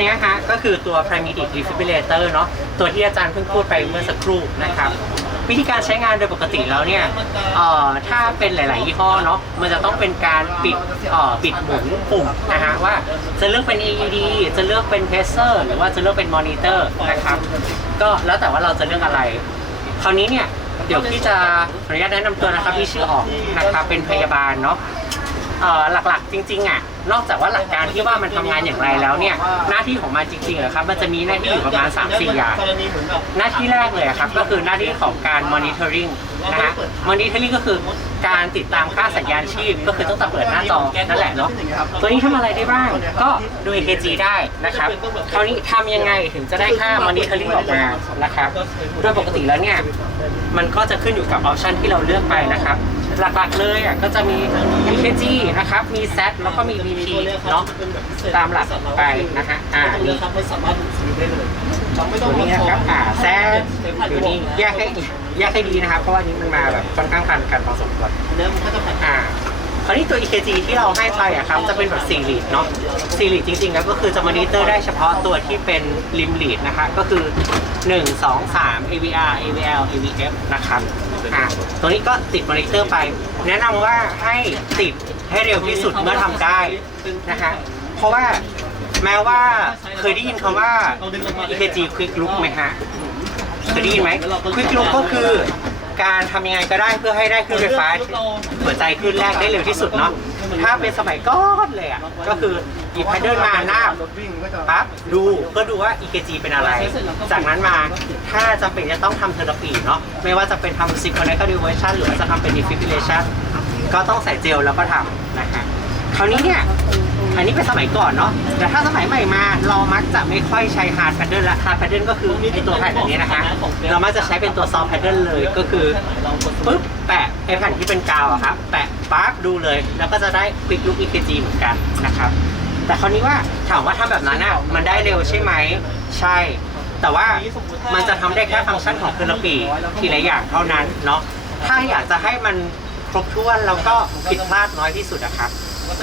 นี้ฮะก็คือตัว Primitive Defibrillator เนาะตัวที่อาจารย์เพิ่งพูดไปเมื่อสักครู่นะครับวิธีการใช้งานโดยปกติแล้วเนี่ยถ้าเป็นหลาย ๆ ยี่ห้อเนาะ มันจะต้องเป็นการปิดปิดหมุนปุ่มนะฮะว่าจะเลือกเป็น AED จะเลือกเป็น Pacer หรือว่าจะเลือกเป็น Monitor นะครับ ก็แล้วแต่ว่าเราจะเลือกอะไร คราวนี้เนี่ยเดี๋ยวพี่จะขออนุญาตแนะนำตัวนะครับพี่ชื่อออกนะครับเป็นพยาบาลเนาะหลัก ๆ จริง ๆ อะ นอกจากว่าหลักการที่ว่ามันทำงานอย่างไรแล้วเนี่ย หน้าที่ของมันจริงๆอะครับ มันจะมีหน้าที่อยู่ประมาณ3-4อย่าง หน้าที่แรกเลยอะครับก็คือหน้าที่ของการ monitoring นะฮะ monitoring ก็คือการติดตามค่าสัญญาณชีพ ก็คือตั้งแต่เปิดหน้าจอนั่นแหละเนาะตัวนี้ทำอะไรได้บ้าง ก็ดู EKG ได้นะครับคราวนี้ทำยังไงถึงจะได้ค่า monitoring ออกมานะครับโดยปกติแล้วเนี่ยมันก็จะขึ้นอยู่กับออปชันที่เราเลือกไปนะครับ หลักๆเลยอะก็จะมี EKG นะครับ มีแซแล้วก็มี VP เนาะตามหลักไปนะฮะอ่านี่ไม่สามารถดูซื้อได้เลยเราไม่ต้ตัองวนี้นะครับอ่าแซดอยู่นี่แยกให้แยกให้ดีนะครับ เพราะว่านี้มันมาแบบค่อนข้างพันกันพอสมควรเนื้อมันก็จะพันอ่า คราวนี้ตัว EKG ที่เราให้ไปอะครับจะเป็นแบบ4ลีดเนาะ4ลีดจริงๆแล้วก็คือจะมอนิเตอร์ได้เฉพาะตัวที่เป็นริมลีดนะคะก็คือ 1 2 3 AVR AVL AVF นะครับอ่าตัวนี้ก็ติดมอนิเตอร์ไป แนะนำว่าให้ติดให้เร็วที่สุดเมื่อทำได้นะฮะเพราะว่าแม้ว่าเคยได้ยินคำว่า EKG Quick Look ไหมฮะเคยได้ยินไหมควิกลุกก็คือ การทำยังไงก็ได้เพื่อให้ได้คลื่นไฟฟ้าหัวใจคลื่นแรกได้เร็วที่สุดเนาะถ้าเป็นสมัยก่อนเลยอะก็คือหยิบแพดเดิลมาหน้าบรถวิ่งปั๊บดูเพื่อดูว่า EKG เป็นอะไร จากนั้นมาถ้าจำเป็นจะต้องทำเทอราปีเนาะไม่ว่าจะเป็นทำ synchronic diversion หรือว่าจะทำเป็น defibrillation ก็ต้องใส่เจลแล้วก็ทำนะฮะคราวนี้เนี่ย อันนี้เป็นสมัยก่อนเนาะแต่ถ้าสมัยใหม่มาเรามักจะไม่ค่อยใช้ hard paddle ละ hard paddle ก็คือไอตัวแผ่นอันนี้นะคะ เรามักจะใช้เป็นตัว soft paddle เลยก็คือปุ๊บแปะไอแผ่นที่เป็นกาวอะครับแปะปั๊บดูเลย แล้วก็จะได้ quick look EKG เหมือนกันนะครับแต่คราวนี้ว่าถามว่าทำแบบนั้นอะมันได้เร็วใช่ไหมใช่ แต่ว่ามันจะทำได้แค่ฟังก์ชันของเทอราปีทีละอย่างเท่านั้นเนาะถ้าอยากจะให้มันครบถ้วนแล้วก็ผิดพลาดน้อยที่สุดอะครับ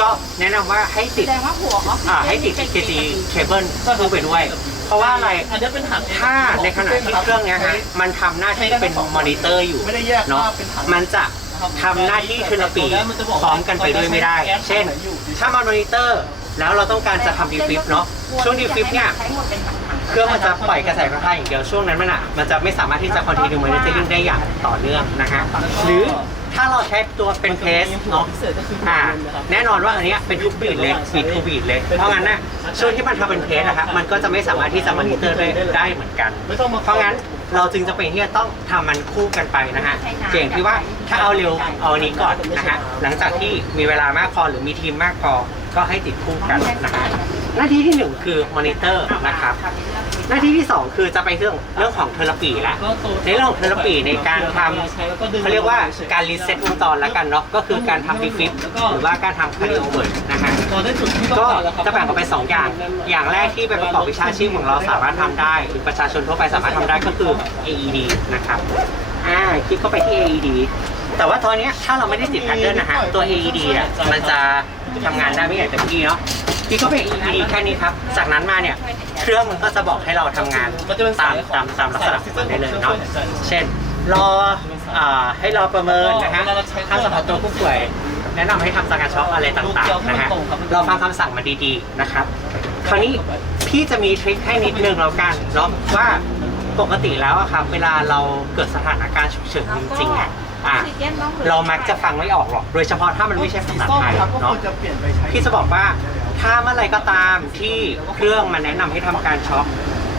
ก็แนะนำว่าให้ติดแสดงว่าหัวเขาอ่าให้ติด EKG cable เข้าไปด้วย เพราะว่าอะไร อันนี้เป็นถัง ถ้าในขณะที่เครื่องเนี้ยฮะมันทำหน้าที่เป็นมอนิเตอร์อยู่ไม่ได้แยกเนาะว่าเป็นถัง มันจะทำหน้าที่คือระปีพร้อมกันไปด้วยไม่ได้ เช่น ถ้ามามอนิเตอร์แล้วเราต้องการจะทำดีฟิปเนาะช่วงดีฟิปเนี่ย ใช้หมดเป็นถังเครื่องมันจะปล่อยกระแสไฟฟ้าอย่างเดียวช่วงนั้นมันอะมันจะไม่สามารถที่จะ continue monitoring ได้อย่างต่อเนื่องนะฮะหรือ ถ้าเราใช้ตัวเป็นเพสเนาะอ่าแน่นอนว่าอันเนี้ยเป็นทุกบีดเลยบีดทูบีดเลยเพราะงั้นนะช่วงที่มันทำเป็นเพสนะครับมันก็จะไม่สามารถที่จะมอนิเตอร์ได้ได้เหมือนกันไม่ต้องมาเพราะงั้นเราจึงจะเป็นที่จะต้องทำมันคู่กันไปนะฮะเก่งที่ว่าถ้าเอาเร็วเอาอันนี้ก่อนนะฮะหลังจากที่มีเวลามากพอหรือมีทีมมากพอก็ให้ติดคู่กันนะฮะหน้าที่ที่หนึ่งคือมอนิเตอร์นะครับ หน้าที่ที่สองคือจะไปเรื่องเรื่องของเทอราปีละในเรื่องของเทอราปีในการทำเขาเรียกว่าการรีเซ็ตวงจรแล้วกันเนาะก็คือการทำดีฟิปหรือว่าการทำคาร์ดิโอเวิร์ดนะฮะพอได้จุดที่ต้องก็การแล้วครับจะแบ่งออกเป็นสองอย่าง อย่างแรกที่ไปประกอบวิชาชีพของเราสามารถทำได้หรือประชาชนทั่วไปสามารถทำได้ก็คือ AED นะครับอ่าคลิกเข้าไปที่ AED แต่ว่าตอนเนี้ยถ้าเราไม่ได้ติดแพทเทิร์นนะฮะตัว AED อะมันจะทำงานได้ไม่อย่างเต็มที่เนาะ คลิกเข้าไป AED แค่นี้ครับ จากนั้นมาเนี่ยเครื่องมันก็จะบอกให้เราทำงานมันจะเป็นตาสามยตามตามลักษณะของมันได้เลยเนาะเช่น รออ่าให้รอประเมินนะฮะถ้าสำหรับตัวผู้ป่วยแนะนำให้ทำสการช็อคอะไรต่างๆนะฮะเราฟังคำสั่งมาดีๆนะครับคราวนี้พี่จะมีทริคให้นิดนึงแล้วกันเนาะว่าปกติแล้วอะครับเวลาเราเกิดสถานการณ์ฉุกเฉินจริงๆอะอะ เรามักจะฟังไม่ออกหรอก โดยเฉพาะถ้ามันไม่ใช่ภาษาส้มไทยครับก็ควเนาะรจะเปลี่ยนไปใช้พี่จะบอกว่า ถ้าเมื่อไรก็ตามที่เครื่องมันแนะนำให้ทำการช็อค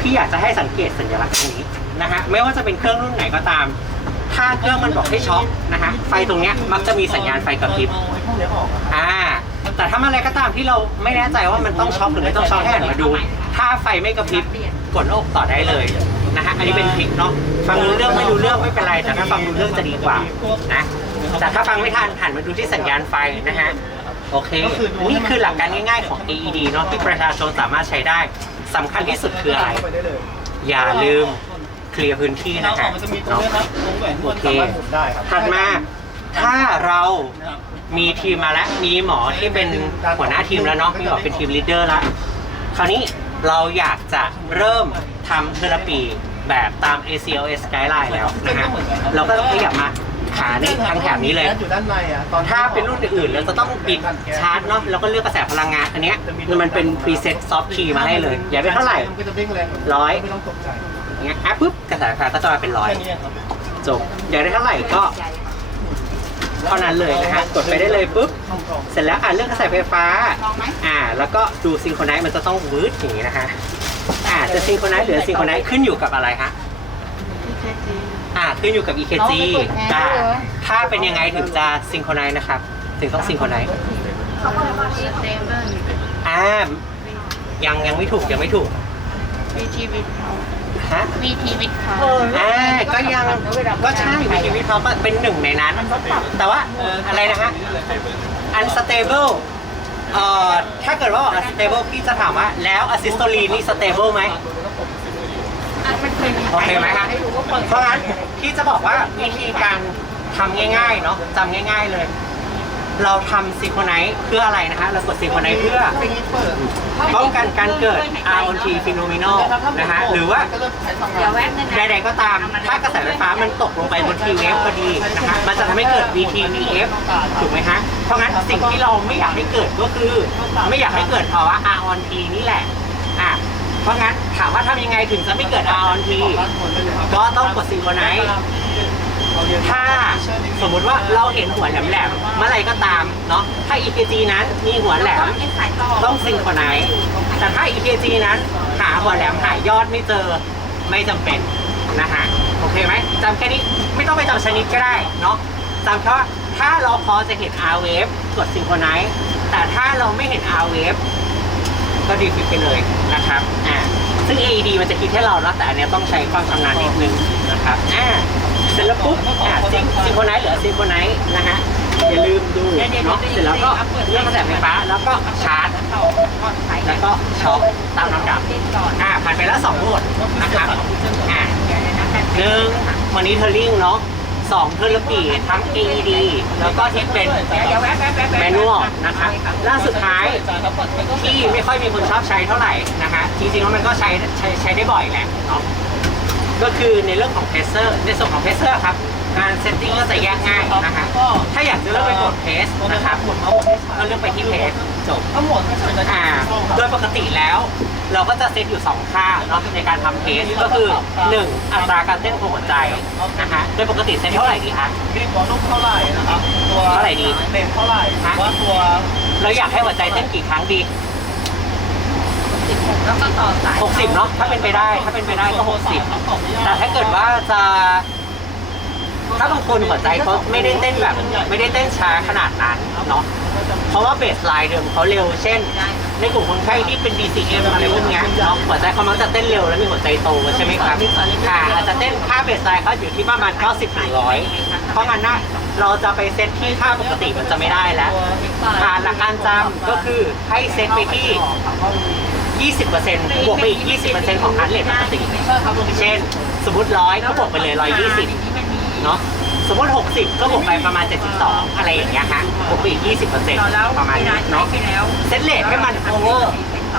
พี่อยากจะให้สังเกตสัญลักษณ์ตรงนี้นะฮะไม่ว่าจะเป็นเครื่องรุ่นไหนก็ตาม ถ้าเครื่องมันบอกให้ช็อคนะฮะไฟตรงเนี้ยมักจะมีสัญญาณไฟกระพริบ เอาไอ้พวกเนี้ยออกอะอ่าแต่ถ้าเมื่อไรก็ตามที่เราไม่แน่ใจว่ามันต้องช็อคหรือไม่ต้องช็อคให้หันมาดู ถ้าไฟไม่กระพริบกดโอกต่อได้เลยนะฮะอันนี้เป็นทริคเนาะฟังรู้เรื่องไม่รู้เรื่องไม่เป็นไรแต่ถ้าฟังรู้เรื่องจะดีกว่านะแต่ถ้าฟังไม่ทันหันมาดูที่สัญญาณไฟนะฮะ โอเคนี่คือหลักการง่ายๆของ AED เนาะที่ประชาชนสามารถใช้ได้สำคัญที่สุดคืออะไรเข้าไปได้เลยอย่าลืมเคลียร์พื้นที่เรานะออฮะกมันจะมีตรงเนาะนี้ครับวงแหวนที่มันสามารถหมุนได้ครับถัดมาถ้าเรานะครับ มีทีมมาแล้วมีหมอที่เป็นหัวหน้าทีมแล้วเนาะมีหมอเป็นทีมลีดเดอร์แล้วคราวนี้เราอยากจะเริ่มทำเทอราปีแบบตาม ACLS guideline แล้วนะฮะเราก็ต้องขยับมา ขานี้ทางแถบนี้เลย อยู่ด้านในอะตอนถ้าเป็นรุ่นอื่นๆเราจะต้องปิดชาร์จเนาะแล้วก็เลือกกระแสพลังงาน อันเนี้ยมันเป็นพรีเซ็ตซอฟต์คีย์มาให้เลยอยากได้เท่าไหร่มันก็จะเด้งแรงร้อยไม่ต้องตกใจอย่างเงี้ยอะปุ๊บกระแสไฟฟ้าก็จะมาเป็นร้อยแค่นี้ครับจบอยากได้เท่าไหร่ก็เท่านั้นเลยนะฮะกดไปได้เลยปุ๊บช่องกรองเสร็จแล้วอ่านเรื่องกระแสไฟฟ้า อ่า แล้วก็ดูซิงโครไนซ์มันจะต้องวืดอย่างนี้นะฮะ อ่าจะซิงโครไนซ์หรือซิงโครไนซ์ขึ้นอยู่กับอะไรฮะอ่า ขึ้นอยู่กับ EKG จ้าถ้าเป็นยังไงถึงจะซิงโครไนซ์นะครับ ถึงต้องซิงโครไนซ์อ่ายังยังไม่ถูกยังไม่ถูกวีทีวิทเขาฮะวีทีวิทเขาอ่าก็ยังก็ใช่วิธีวิเคราะห์ก็เป็นหนึ่งในนั้น แต่ว่าอะไรนะฮะ unstable เอ่อถ้าเกิดว่าบอก unstable พี่จะถามว่าแล้ว asystole นี่ stable ไหม มันเคยมีโอเคไหมครับเพราะงั้นพี่จะบอกว่าวิธีการทำง่าย ๆ เนาะจำง่าย ๆเลย เราทำซิโคไนซ์เพื่ออะไรนะฮะเรากดซิโคไนซ์เพื่อ เป็นเปิดป้องกันการเกิด ROT phenomenal นะฮะหรือว่า ก็เริ่มใช้ทำงาเดี๋ยวแวบนึงนะ ใดๆก็ตาม ถ้ากระแสไฟฟ้ามันตกลงไปบน TVF พอดีนะฮะมันจะทำให้เกิด VTVF ถูกไหมฮะ เพราะงั้นสิ่งที่เราไม่อยากให้เกิดก็คือ ไม่อยากให้เกิดภาวะ R on T นี่แหละ เพราะงั้นถามว่าทำยังไงถึงจะไม่เกิด R on T ก็ต้องกดซิงโครไนซ์ถ้าสมมุติว่าเราเห็นหัวแหลมๆเมื่อไรก็ตามเนาะถ้า EKG นั้นมีหัวแหลมต้องซิงโครไนซ์แต่ถ้า EKG นั้นหาหัวแหลมหายอดไม่เจอไม่จำเป็นนะฮะโอเคไหมจำแค่นี้ไม่ต้องไปจำชนิดก็ได้เนาะจำแค่ว่าถ้าเราพอจะเห็น R wave กดซิงโครไนซ์แต่ถ้าเราไม่เห็น R wave ก็ดีฟิกไปเลยนะครับอ่าซึ่ง AED มันจะคิดให้เราเนาะแต่อันเนี้ยต้องใช้ความชำนาญนิดนึงนะครับอ่าเสร็จแล้วปุ๊บอ่าซิงซิงโครไนซ์เหลือซิงโครไนซ์นะฮะอย่าลืมดูเนาะเสร็จแล้วก็เลื่อกกระแสไฟฟ้าแล้วก็ชาร์จแล้วก็ช็อคตามลำดับติดก่อนอ่าผ่านไปแล้ว2โหมดนะครับอ่าเดี๋ยวนะแต่หนึ่งมอนิเตอร์ลิงเนาะ สองเทอร์ปีทั้ง AED แล้วก็ที่เป็นแมนนวลนะคะล่าสุดท้ายที่ไม่ค่อยมีคนชอบใช้เท่าไหร่นะคะจริงๆแล้วมันก็ใช้ใช้ใช้ได้บ่อยแหละเนาะก็คือในเรื่องของเพสเซอร์ในส่วนของเพสเซอร์ครับ การเซตติ้งก็จะแยกง่ายนะคะ นะครับก็เลือกไปที่เพสจบทั้งหมดก็จะอ่าโดยปกติแล้ว เราก็จะเซตอยู่ 2 ค่าเนาะในการทำเทสก็คือ 1 อัตราการเต้นของหัวใจนะคะโดยปกติเซตเท่าไหร่ดีคะมีตัวลูกเท่าไหร่นะครับตัวเท่าไหร่ดีเต็มเท่าไหร่หรือว่าตัวเราอยากให้หัวใจเต้นกี่ครั้งดีแล้วก็ต่อสาย60เนาะถ้าเป็นไปได้ถ้าเป็นไปได้ก็60แต่ถ้าเกิดว่าจะ ถ้าบางคนหัวใจเขาไม่ได้เต้นแบบ ไม่ได้เต้นช้าขนาดนั้นเนาะเพราะว่าเบสไลน์เดิมเขาเร็วเช่น ในกลุ่มคนไข้ที่เป็น DCM อะไรพวกนี้เนาะหัวใจเขามักจะเต้นเร็วแล้วมีหัวใจโตใช่ไหมครับอ่าอาจจะเต้นค่าเบสไลน์เขาอยู่ที่ประมาณ 90ถึง100 เพราะงั้นนะเราจะไปเซตที่ค่าปกติมันจะไม่ได้แล้วอ่าหลักการจำก็คือให้เซตไปที่20%บวกไปอีก 20%ของฮาร์ดเรทปกติเช่น สมมติร้อยก็บวกไปเลย 120 เนาะสมมติ 60 ก็บวกไปประมาณ 72 อะไรอย่างเงี้ยฮะบวกไปอีก 20%ประมาณนี้เนาะไปแล้วเซตเลทให้มัน over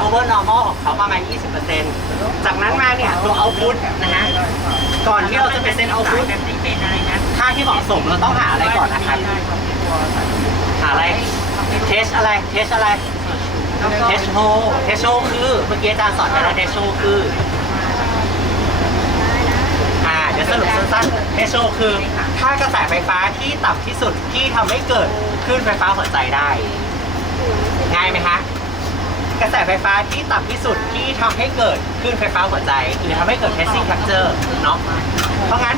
over normal ของเขาประมาณ 20%จากนั้นมาเนี่ยตัว output นะฮะก่อนที่เราจะไปเซต output แบบนี้เป็นอะไรนะค่าที่เหมาะสมเราต้องหาอะไรก่อนนะครับหาอะไรเทสอะไรเทสอะไรเทสโฮเทสโฮคือเมื่อกี้อาจารย์สอนไปแล้วเทสโฮคือ อ่า เดี๋ยว สั้นๆเทสโฮคือค่ากระแสไฟฟ้าที่ต่ำที่สุดที่ทำให้เกิดคลื่นไฟฟ้าหัวใจได้ ง่ายไหมคะ กระแสไฟฟ้าที่ต่ำที่สุดที่ทำให้เกิดคลื่นไฟฟ้าหัวใจ หรือทำให้เกิด pacing fracture เนาะเพราะงั้น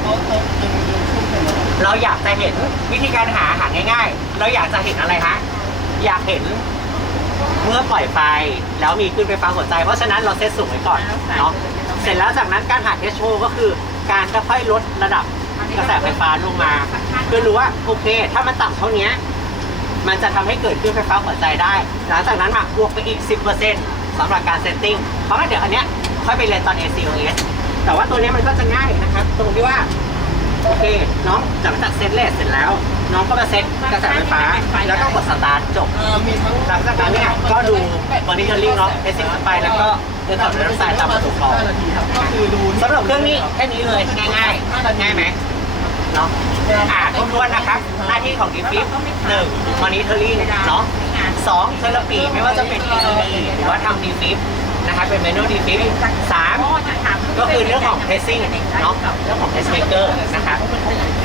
เราอยากจะเห็นวิธีการหาหาง่าย ๆ เราอยากจะเห็นอะไรฮะอยากเห็นเมื่อปล่อยไฟแล้วมีขึ้นไฟฟ้าหัวใจ เพราะฉะนั้นเราเซตสูงไว้ก่อนเนาะเสร็จแล้วจากนั้นการหาเทสโชก็คือ การค่อยลดระดับกระแสไฟฟ้าลงมาเพื่อรู้ว่าโอเค ถ้ามันต่ำเท่านี้มันจะทำให้เกิดคลื่นไฟฟ้าหัวใจได้ หลังจากนั้นมาบวกไปอีก 10%สำหรับการเซตติ้ง เพราะว่าเดี๋ยวอันเนี้ยค่อยไปเรียนตอน ACOS แต่ว่าตัวเนี้ยมันก็จะง่ายนะครับ ตรงที่ว่า โอเค น้องจากจากเซตเลสเสร็จแล้ว น้องก็มาเซ็ตกระแสไฟฟ้า แล้วก็กดสตาร์ทจบเอ่อมีทั้งหลังจากนั้นเนี่ยก็ดูมอนิเตอร์ลิงเนาะเทสซิ่งไปแล้วก็เดินต่อเดินสายตามประตูคลอง5นาทีครับก็คือดูสำหรับเครื่องนี้แค่นี้เลยง่ายๆง่ายไหมเนาะอ่าทบทวนนะครับ หน้าที่ของกิฟฟิหนึ่งมอนิเตอร์ลิงเนาะสองเทเลปีไม่ว่าจะเป็น PCB หรือว่าทำดีฟิป นะครับเป็นเมนูดีฟิปสามก็คือเรื่องของ tracing เนาะเรื่องของ test maker นะครับ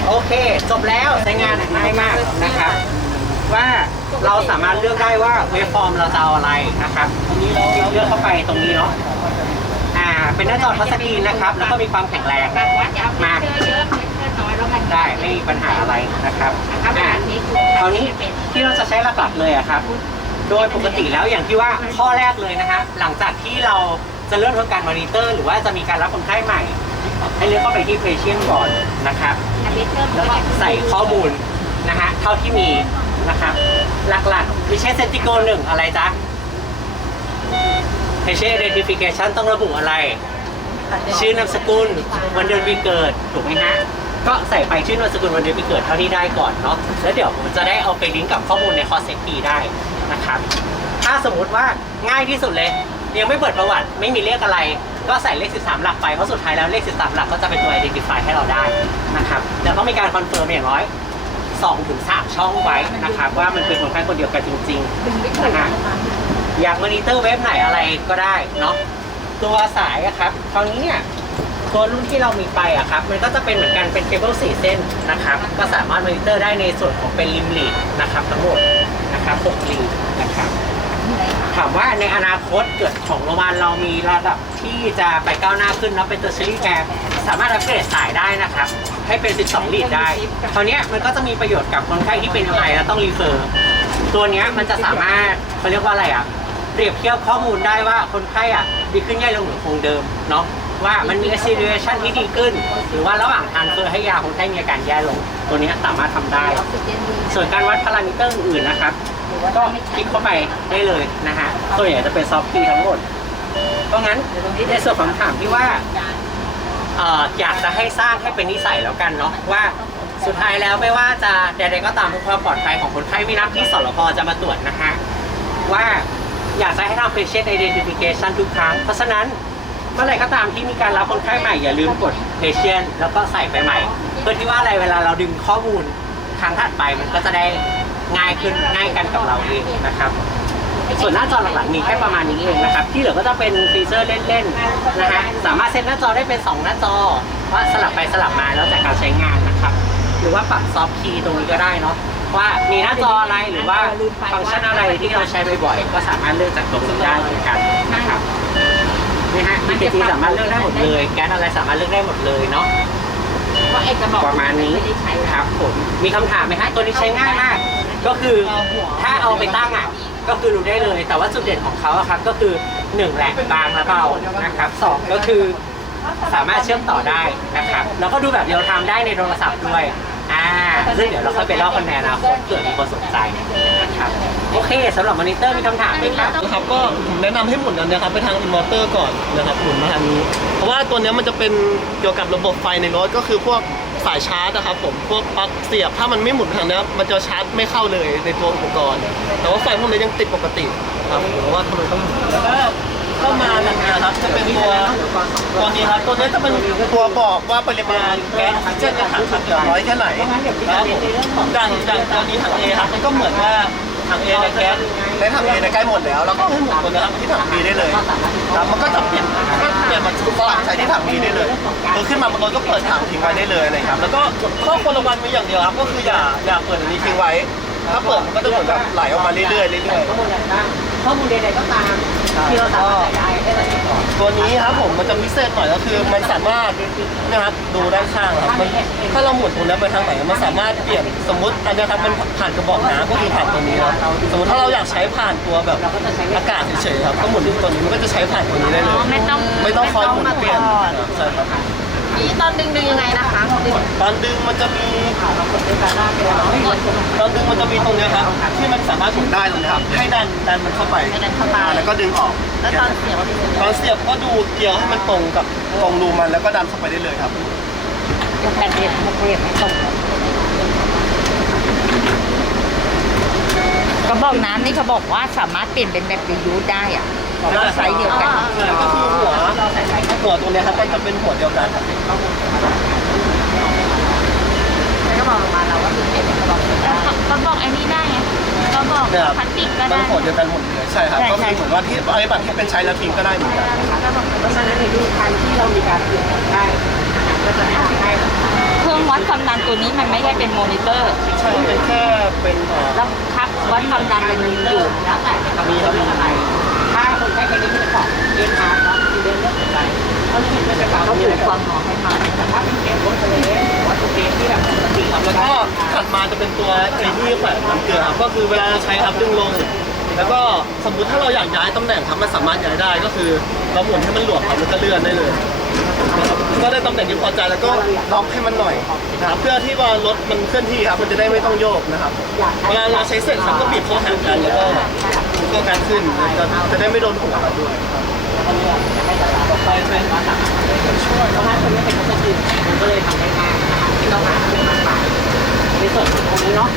โอเค จบแล้วใช้งานง่ายมากนะครับ ว่าเราสามารถเลือกได้ว่าเวฟฟอร์มเราจะเอาอะไรนะครับตรงนี้เราเลือกเข้าไปตรงนี้เนาะอ่าเป็นหน้าจอทัชสกรีนนะครับ แล้วก็มีความแข็งแรงมากได้ไม่มีปัญหาอะไรนะครับอ่าคราวนี้ที่เราจะใช้หลักๆเลยอะครับ โดยปกติแล้วอย่างที่ว่าข้อแรกเลยนะฮะหลังจากที่เราจะเริ่มทำการมอนิเตอร์ หรือว่าจะมีการรับคนไข้ใหม่ ให้เลือกเข้าไปที่ patient ก่อนนะครับแล้วก็ใส่ข้อมูลนะฮะเท่าที่มีนะครับหลักๆ patient c e n t i g o หนึ่งอะไรจ๊ะ patient identification ต้องระบุอะไร ชื่อนามสกุลวันเดือนปีเกิดถูกไหมฮะก็ใส่ไปชื่อนามสกุลวันเดือนปีเกิดเท่าที่ได้ก่อนเนาะแล้วเดี๋ยวผมจะได้เอาไปลิงก์กับข้อมูลในคอร์สเซตีได้ นะครับ ถ้าสมมุติว่าง่ายที่สุดเลย ยังไม่เปิดประวัติไม่มีเลขอะไร ก็ใส่เลข 13 หลักไป เพราะสุดท้ายแล้วเลข 13 หลักก็จะเป็นตัว identify ให้เราได้นะครับแล้วต้องมีการคอนเฟิร์มอย่างน้อย2ถึง3ช่องไว้นะครับ ว่ามันเป็นคนไข้คนเดียวกันจริงๆนะฮะอยากมอนิเตอร์เว็บไหนอะไรก็ได้เนาะตัวสายอะครับคราวนี้เนี่ย ตัวรุ่นที่เรามีไปอะครับมันก็จะเป็นเหมือนกันเป็นเคเบิล4เส้นนะครับก็สามารถมอนิเตอร์ได้ในส่วนของเป็นลิมลีดนะครับทั้งหมดนะครับ6ลีดนะครับถามว่าในอนาคตเกิดของโรงพยาบาลเรามีระดับที่จะไปก้าวหน้าขึ้นเนาะเป็นตัวเชอรี่แกรสามารถอัปเกรดสายได้นะครับ ให้เป็น 12 ลีดได้คราวนี้มันก็จะมีประโยชน์กับคนไข้ที่เป็นอะไอแล้วต้องรีเฟอร์ตัวนี้มันจะสามารถเขาเรียกว่าอะไรอะเปรียบเทียบข้อมูลได้ว่าคนไข้อะดีขึ้นแย่ลงหรือคงเดิมเนาะ ว่ามันมี acceleration ที่ดีขึ้น หรือว่าระหว่างทานเฟอร์ให้ยาคนไข้มีอาการแย่ลง ตัวนี้สามารถทำได้ ส่วนการวัดพารามิเตอร์อื่นนะครับ ก็คลิกเข้าไปได้เลยนะฮะส่วนใหญ่จะเป็นซอฟต์คีย์ทั้งหมด เพราะงั้นในส่วนของคำถามที่ว่าเอ่ออยากจะให้สร้างให้เป็นนิสัยแล้วกันเนาะว่าสุดท้ายแล้วไม่ว่าจะใดๆก็ตามเพื่อความปลอดภัยของคนไข้ไม่นับที่สรพจะมาตรวจนะฮะว่าอยากจะให้ทำ patient identification ทุกครั้ง เพราะฉะนั้น เมื่อไหรก็ตามที่มีการรับคนไข้ใหม่อย่าลืมกด patient แล้วก็ใส่ไปใหม่ เพื่อที่ว่าอะไรเวลาเราดึงข้อมูลครั้งถัดไปมันก็จะได้ง่ายขึ้นง่ายกันกับเราเองนะครับ ส่วนหน้าจอหลักๆมีแค่ประมาณนี้เองนะครับ ที่เหลือก็จะเป็นฟีเจอร์เล่นๆนะฮะสามารถเซตหน้าจอได้เป็น 2 หน้าจอว่าสลับไปสลับมาแล้วแต่การใช้งานนะครับ หรือว่าปรับซอฟต์คีย์ตรงนี้ก็ได้เนาะว่ามีหน้าจออะไรหรือว่าฟังก์ชันอะไรที่เราใช้บ่อยๆก็สามารถเลือกจากตรงนี้ได้เหมือนกันนะครับ นี่ฮะ EKG สามารถเลือกได้หมดเลย แก๊สอะไรสามารถเลือกได้หมดเลยเนาะ เพราะเอกบอกประมาณนี้ ไม่ได้ใช้ครับผม มีคำถามไหมฮะ ตัวนี้ใช้ง่ายมาก ก็คือถ้าเอาไปตั้งอะ ก็คือรู้ได้เลย แต่ว่าจุดเด่นของเขาอะครับ ก็คือหนึ่งแหละบางและเบานะครับสองก็คือ สามารถเชื่อมต่อได้นะครับ แล้วก็ดูแบบเดียวทำได้ในโทรศัพท์ด้วยอ่า ซึ่งเดี๋ยวเราค่อยไปเล่ากันในอนาคตเกิดมีคนสนใจนะครับโอเคสำหรับมอนิเตอร์มีคำถามไหมครับ นะครับก็ผมแนะนำให้หมุนกันนะครับไปทางอินเวอร์เตอร์ก่อนนะครับหมุนมาทางนี้เพราะว่าตัวเนี้ยมันจะเป็นเกี่ยวกับระบบไฟในรถก็คือพวกสายชาร์จนะครับผมพวกปลั๊กเสียบถ้ามันไม่หมุนทางเนี้ยมันจะชาร์จไม่เข้าเลยในตัวอุปกรณ์ แต่ว่าไฟพวกนี้ยังติดปกติครับเพราะว่าทำไมต้องหมุน เข้ามานะครับจะเป็นตัวตัวนี้ครับตัวนี้จะเป็นตัวบอกว่าปริมาณแก๊สออกซิเจนในถังครับเหลือน้อยแค่ไหนครับผมดังดังตัวนี้ถัง A ครับมันก็เหมือนว่าถัง A ในแก๊สในถัง A เนี่ยใกล้หมดแล้วแล้วก็ให้หมุนตัวนี้ยที่ถัง B ได้เลยครับมันก็จะเปลี่ยนก็เปลี่ยนมาสลับใช้ที่ถัง B ได้เลยคือขึ้นมาบนรถก็เปิดถังทิ้งไว้ได้เลยอะไรครับ แล้วก็ข้อควรระวังมีอย่างเดียวครับก็คืออย่าอย่าเปิดอันนี้ทิ้งไว้ถ้าเปิดมันก็จะเหมือนแบบไหลออกมาเรื่อยๆเรื่อยข้อมูลอะได้ข้อมูลใดๆก็ตาม ที่เราสามารถใส่ได้ให้เราใช้ก่อนๆตัวนี้ครับผมมันจะพิเศษหน่อยก็คือมันสามารถนะครับดูด้านข้างครับมันถ้าเราหมุนตรงนี้ไปทางไหนมันสามารถเปลี่ยนสมมติอันเนี้ยครับมันผ่านกระบอกน้ำก็คือผ่านตัวนี้นะสมมติถ้าเราอยากใช้ผ่านตัวแบบอากาศเฉยๆครับก็หมุนที่ตัวนี้มันก็จะใช้ผ่านตัวนี้ได้เลย ไม่ต้องไม่ต้องคอยหมุนเปลี่ยนใช่ครับ นี่ตอนดึงดึงยังไงนะคะตอนดึงมันจะมีตอนดึงมันจะมีตรงเนี้ยครับที่มันสามารถหมุนได้ตรงนี้ครับให้ดันดันมันเข้าไปให้ดันเข้าไปแล้วก็ดึงออกแล้วตอนเสียบก็ดึงตอนเสียบก็ดูเกียร์ให้มันตรงกับตรงรูมันแล้วก็ดันเข้าไปได้เลยครับแผ่นเดียวแผ่นเดียวไม่ตรงระบอกน้ำนี่เขาบอกว่าสามารถเปลี่ยนเป็นแบบรียูสได้อะ แล้วก็ไซส์เดียวกันใช่ก็คือหัวหัวตรงเนี้ยครับก็จะเป็นหัวเดียวกันครับแล้วก็บอกลงมาเราก็คือเปลี่ยนเป็นกระบอกเดียวกันกระบอกไอ้นี่ได้ไงกระบอกเนี่ยครับพลาสติกก็มันได้หัวเดียวกันหมดเลยใช่ครับใช่ก็ใช่คือเหมือนว่าที่ไอ้บัตรที่เป็นใช้แล้วทิ้งก็ได้เหมือนกันเพราะฉะนั้นในรูปคันที่เรามีการเปลี่ยนได้ก็จะทำให้เครื่องวัดความดันตัวนี้มันไม่ได้เป็นมอนิเตอร์ ใช่เป็นแค่เป็นเอ่อแล้วครับวัดความดันมันมีอยู่แล้วแต่จะมีเราอะไรถ้า คนใช้แค่นี้จะบอเอ็นอาร์เนาะคือเดินเลือกอะไรเขาจะเห็นบรรยากาศเขาเขาปอยู่ลูกความหอมให้มันแต่ถ้าเป็นเกมรถทะเลหรือว่าตัวเกมที่แบบปกติเราแล้วก็ถัดมาจะเป็นตัวไอ้ที่แขวนน้ำเกลือครับก็คือเวลาเราใช้ครับดึงลง แล้วก็สมมติถ้าเราอยากย้ายตำแหน่งครับมันสามารถย้ายได้ก็คือเราหมุนให้มันหลวมครับมันก็เลื่อนได้เลยนะครับก็ได้ตำแหน่งที่พอใจแล้วก็ล็อกให้มันหน่อยนะครับเพื่อที่ว่ารถมันเคลื่อนที่ครับมันจะได้ไม่ต้องโยกนะครับเวลาเราใช้เสร็จครับก็บีบเข้าหากันแล้วก็ ก็การขึ้นจะได้ไม่โดนหัวเราด้วยไปเป็นมาจากช่วยเพราะว่าคนนี้เป็นคนจีนมันก็เลยทำได้ง่ายที่เราหาเป็นมาใหม่ในส่วนของตรงนี้เนาะ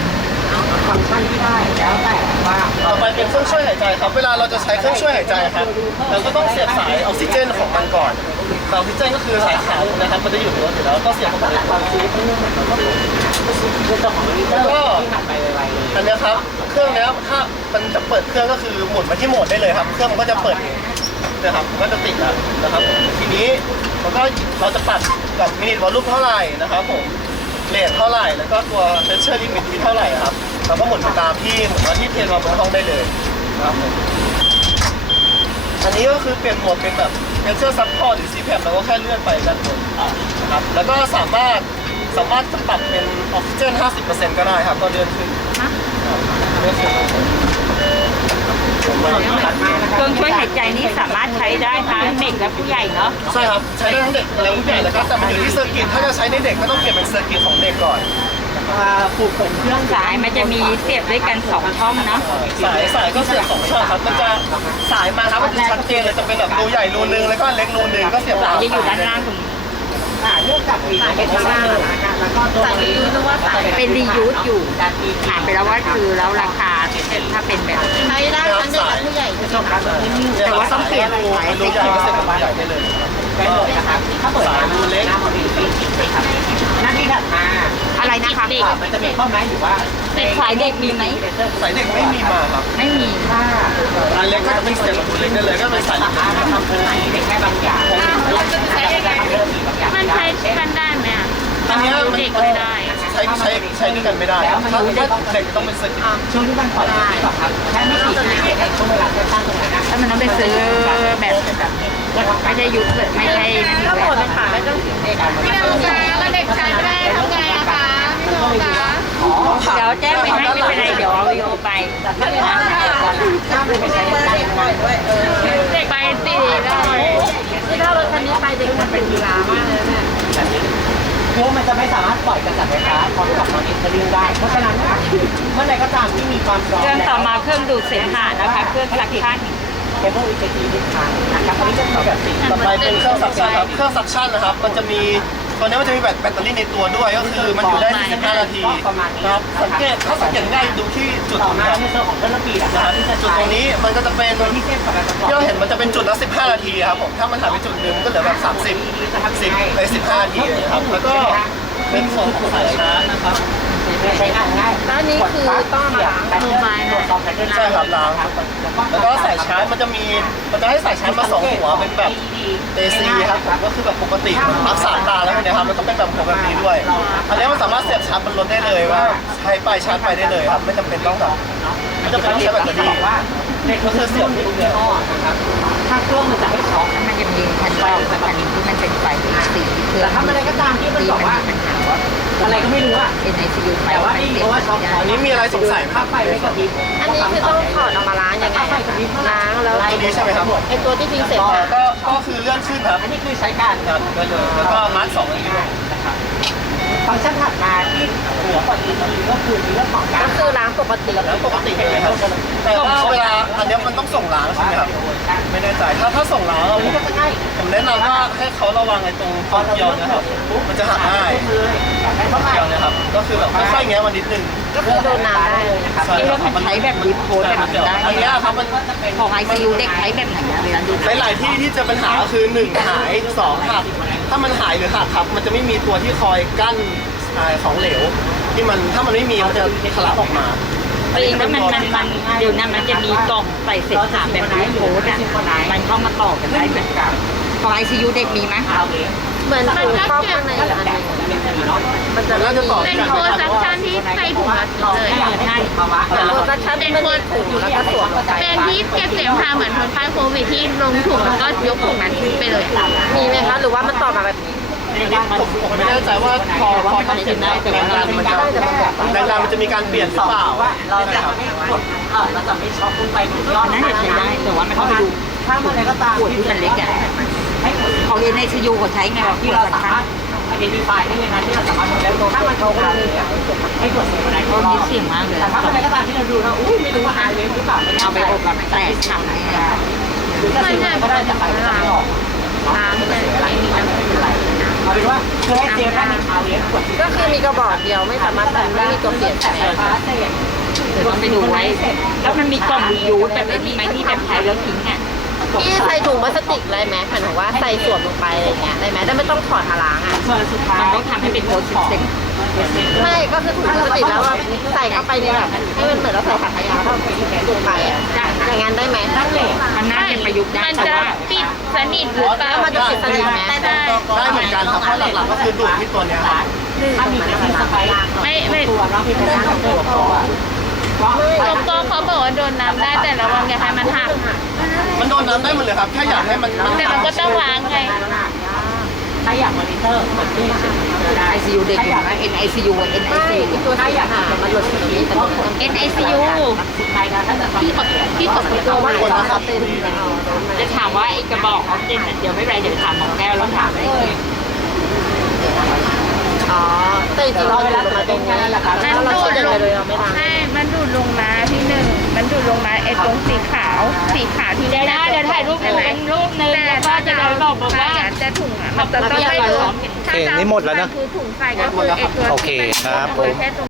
ฟังก์ชันที่ได้แล้วแต่ว่าต่อไปเป็นเครื่องช่วยหายใจครับ เวลาเราจะใช้เครื่องช่วยหายใจครับเราก็ต้องเสียบสายออกซิเจนของมันก่อน สายออกซิเจนก็คือสายขาวนะครับมันจะอยู่ในรถอยู่แล้วก็เสียบเข้าไปในความซีเพิ่มมันก็คือตัวของมินเลยอันเนี้ยครับเครื่องเนี้ยถ้ามันจะเปิดเครื่องก็คือหมุนมาที่โหมดได้เลยครับ เครื่องมันก็จะเปิดเองนะครับมันก็จะติดแล้วนะครับ ทีนี้เราก็เราจะปรับกับมินิวอลลุ่มเท่าไหร่นะครับผมเรทเท่าไหร่แล้วก็ตัวเซนเซอร์ลิมิตที่เท่าไหร่ครับเราก็หมุนไปตามที่หมุนมาที่เทรนเราบนห้องได้เลยนะครับผม อันนี้ก็คือเปลี่ยนโหมดเป็นแบบเป็นเสื้อซับพอร์ตหรือซีแพเราก็แค่เลื่อนไปด้านบนนะครับแล้วก็สามารถสามารถจะปรับเป็นออกซิเจน 50%ก็ได้ครับก็เลื่อนขึ้นครับเลื่อนขึ้นเครื่องช่วยหายใจนี่สามารถใช้ได้ทั้งเด็กและผู้ใหญ่เนาะใช่ครับใช้ได้ทั้งเด็กและผู้ใหญ่แล้วก็แต่มันอยู่ที่เซอร์กิตถ้าจะใช้ในเด็กก็ต้องเปลี่ยนเป็นเซอร์กิตของเด็กก่อน ปลูกผมเครื่องสายมันจะมีเสียบด้วยกันสองช่องเนาะสายสายก็เสียบสองช่องครับ มันจะสายมาครับมันจะชัดเจนเลยจะเป็นแบบรูใหญ่รูนึงแล้วก็เล็กรูนึงก็เสียบสายจะอยู่ด้านล่างตรงนี้เนื่องจากมีเป็นข้างหน้าแล้วก็ตัวนี้นึกว่าสายเป็นรียูสอยู่การตีถามไปแล้วว่าคือแล้วราคาถ้าเป็นแบบใช้ได้ทั้งเด็กและผู้ใหญ่จบการนิ่งๆแต่ว่าต้องเปลี่ยนสายรูใหญ่ก็เสียบกับรูใหญ่ได้เลยได้หมดนะครับถ้าเปิดมาดูเล็กพอดีปีสิครับหน้าที่ถัดมาอะไร นะคะ มันจะมีข้อไหมอยู่ว่าสายเด็กมีไหมสายเด็กไม่มีมาครับไม่มีถ้าอันเล็กก็จะเป็นเสียบกับรูเล็กได้เลยก็เป็นสายเล็กสามารถทำอะไรเด็กได้บางอย่างมันจะใช้ยังไงมันใช้กันได้ไหมอะอันเนี้ยมันเด็กไม่ได้ใช้ใช้ใช้ด้วยกันไม่ได้ครับถ้าถ้าเด็กต้องเป็นเซอร์กิตช่วงที่มันผ่อนได้ครับแค่ไม่กี่นาทีช่วงเวลาเลือกตั้งตรงนั้นนะแล้วมันต้องไปซื้อแบบไม่ใช่ยุคเลยไม่ใช่นั่นถ้าเลหมดยเป็นขาไม่ต้องถึงเด็กพี่น้องคะแล้วเด็กใช้ไม่ได้ทำไงอะคะพี่น้องคะ เดี๋ยวแจ้งไปให้ไม่เป็นไรเดี๋ยวเอาวิดีโอไปถ้าเป็นไปใช้ได้เด็กหน่อยด้วยเออเด็กไปตีได้ที่ถ้ารถคันนี้ไปเด็กมันเป็นกีฬามากเลยแม่แบบนี้เพราะมันจะไม่สามารถปล่อยกระแสไฟฟ้าพร้อมกับมอนิเตอร์ลิงได้ เพราะฉะนั้นเมื่อใดก็ตามที่มีความร้อนเครื่องต่อมาเครื่องดูดเสมหะนะคะ เครื่องซักชั่นเค เบิลอีเจทีทิศทางนะครับอันนี้จะเป็นแบบสีต่อไปเป็นเครื่องซักชั่นครับ เครื่องซักชั่นนะครับ มันจะมีตัวนี้มันจะมีแบตแบตเตอรี่ในตัวด้วย ก็คือมันอยู่ได้45นาทีนะครับ สังเกตถ้าสังเกตง่ายดูที่จุดต่ตอรงมานี้ครับในส่วนของเครื่องปีนะคนะรัคบรับที่จะจุดตรงนี้มันก็จะเป็นที่เส้นประกอบที่เราเห็นมันจะเป็นจุดละ15 นาทีครับผม ถ้ามันหายไปจุดหนึงมันก็เหลือแบบ 30 10ไป15 นาทีเลยครับ แล้วก็เป็นส่วนของสายชาร์จนะครับ ใช้งานง่ายแล้วนี่คือต้องมาล้างมบายนะตรวจสอบแพทเทิร์นใช่ครับล้างแล้วก็สายชาร์จมันจะมีมันจะให้สายชาร์จมาสองหัวเป็นแบบ AC ครับผมก็คือแบบปกติรักษาตาแล้วเนี่ยครับมันต้องเป็นแบบหัวแบบนี้ด้วย อันนี้มันสามารถเสียบชาร์จบนรถได้เลยว่าใช้ไปชาร์จไปได้เลยครับ ไม่จำเป็นต้องแบบไม่จำเป็นต้องใช้แบตเตอรี่ว่าในเครื่องเสียบที่ยี่ห้อนะครับถ้าเครื่องมันจะให้ช็อคมันจะมีคันเบากับคันที่มันเป็นไฟสีเครื่อแต่ถ้าอะไรก็ตามที่มันบอกว่าปัญหาว่า อะไรก็ไม่รู้อะ เป็นไอซียูไฟแต่ว่านี่เพราะว่าช็อคอันนี้มีอะไรสงสัยไหมคถ้ารับไฟไม่กระพริบอันนี้คือต้องถอดออกมาล้างยังไงอะล้างแล้วตัวนี้ใช่ไหมครับไอตัวที่ทิ้งเสร็จก็อะก็ก็คือเลื่อนขึ้นครับอันนี้คือใช้การครับก็เลยแล้วก็มาร์คสองอันนี้ด้วยนะครับฟังก์ชันถัดมาที่เหนือกว่าอีกก็คือเรื่องของการ ก็คือล้าง ปกติแล้วปกติเลยครับแต่ว่าเวลาอันเนี้ยมันต้องส่งล้างใช่ไหมครับไม่แน่ใจถ้าถ้าส่งล้างอะผมก็จะง่ายผมแนะนำว่าให้เขาระวังไอ้ตรงตรงเกียวนะครับมันจะหักง่ายเลยแต่ได้ตรเท่างไหร่เกียวเนะครับ ก็คือแบบค่อยๆแงะมานิดนึงก็คือโดนน้ำได้ใช่ที่ครัว่าบมันใช้แบบดิฟโพสแบบนี้ได้อันเนี้ยครับมันของไอซียูเด็กใช้แบบไหนอะเวลาดูหลายๆที่ที่เจะปัญหาก็คือหนึ่งหายสองหักถ้ามันหายหรือหักครับ มันจะไม่มีตัวที่คอยกั้นอ่าของเหลวที่มันถ้ามันไม่มีมันจะทะลักออกมา จริงแล้วมันมันมันเดี๋ยวนั้นมันจะมีกล่องใส่เศษขาแบบดิฟโพสอะมันเข้ามาต่อกันได้เหมือนกันของไอซียูเด็กมีไหมเหมือนถุงครอบข้างในอันนึงมันจะน่าจะต่อเป็นกันโคซักชั่นที่ใส่ถุงพลาสติกเลยใช่โคซักชั่นเป็นโคถุงแล้วก็สวมเป็นที่เก็บเสียงพาเหมือนคนไข้โควิดที่ลงถุงแล้วก็ยกถุงนั้นขึ้นไปเลย มีไหมคะหรือว่ามันต่อมาแบบนี้ ผมไม่แน่ใจว่าพอพอทำเสร็จแล้วแรงดันมันจะแรงดันมันจะมีการเปลี่ยนหรือเปล่าว่าเราจะไม่กดเราจะไม่ช็อปลงไปถึงยอดนั่นะใช้ได้แต่ว่าไมันต้องไปดูถ้ามื่อะไรก็ตามขวดที่มันเล็กอะให้เขาเรียนในซียูเขาใช้ไงที่เราสามารถ identify ได้เลยนะที่เราสามารถทำได้ถ้ามันเขาการเลยอะให้กดเสียงอะไรก็มีเสียงมากเลยแต่ถ้าเมื่อไรก็ตามที่เราดูนะอุ้ยไม่รู้ว่าไฮเวฟหรือเปล่าเอาไปอบกับแตกฉ่ำไหนอะหรือจะซื้อมาก็ได้จะไปไม่ได้หรอกน้ำแต่ไม่เป็นไร เอาเป็นว่าเพื่อให้เจลท่านมีไฮเวฟกดก็คือมีกระบอกเดียวไม่สามารถทำไม่มีตัวเปลี่ยนแต่ไฟฟ้าเสร็จเดี๋ยวต้องไปดูไว้ แล้วมันมีกล่องยูทแบบนี้ไหมที่แบบใช้แล้วทิ้งอะ ที่ใส่ถุงพลาสติกเลยไหมหมายถึงว่าใส่สวมลงไปอะไรเงี้ยได้ไหมแต่ไม่ต้องถอดมาล้างอะส่วนสุดท้ายมันต้องทำให้เป็นโพสต์เซ็กไม่ก็คือถุงพลาสติกแล้วว่าใส่เข้าไปในแบบให้มันเหมือนเราใส่ถังขยะเข้าไปลงไปอะอย่างนั้นได้ไหมมันน่าจะประยุกต์ได้แต่ว่า ปิดสนิทหรือเปล่ามันจะปิดสนิทไหมใช่ได้เหมือนกันครับเพราะหลักๆก็คือดูดที่ตัวเนี้ยครับ ถ้ามีที่สไปร์ไม่ไม่ ตัวเราเป็นการตัวตัว ตรงตัวเขาบอกว่าโดนน้ำได้แต่ระวังอย่าให้มันหัก มันโดนน้ำได้หมดเลยครับ แค่อยากให้มันแต่มันก็ต้องล้างไง ถ้าอยากมอนิเตอร์กดที่ได้ไอซียูเด็กอยู่นะ NICU กับ NICU ตัวที่อยากหามันหลุดสีแต่ก็ NICU สุดท้ายนะถ้าจะที่กดที่กดตัวว่าคนนะครับจะถามว่าไอ้กระบอกออกซิเจนเดี๋ยวไม่เป็นไรเดี๋ยวถามหมอแก้วแล้วถามอะไรเลยอ๋อ แต่จริงๆเราเวลามาตรงนี้แหละค่ะถ้าเราคิดยังไงเลยเราไม่ล้างใช่มันดูดลงมาที่หนึ่ง มันดูดลงมาไอ้ตรงสีขาว สีขาวที่เดี๋ยวนะเดี๋ยวถ่ายรูปใช่ไหมเป็นรูปหนึงแต่แล้วก็ถ้าจะจะได้เอาบอกบอกว่าใส่แต่ถุงอะมันจะต้องให้ดูถ้าจะโอเคนี่หมดแล้วนะ คือถุงใส่ก็คือไอ้ตัวโอเคครับผม แค่ตรง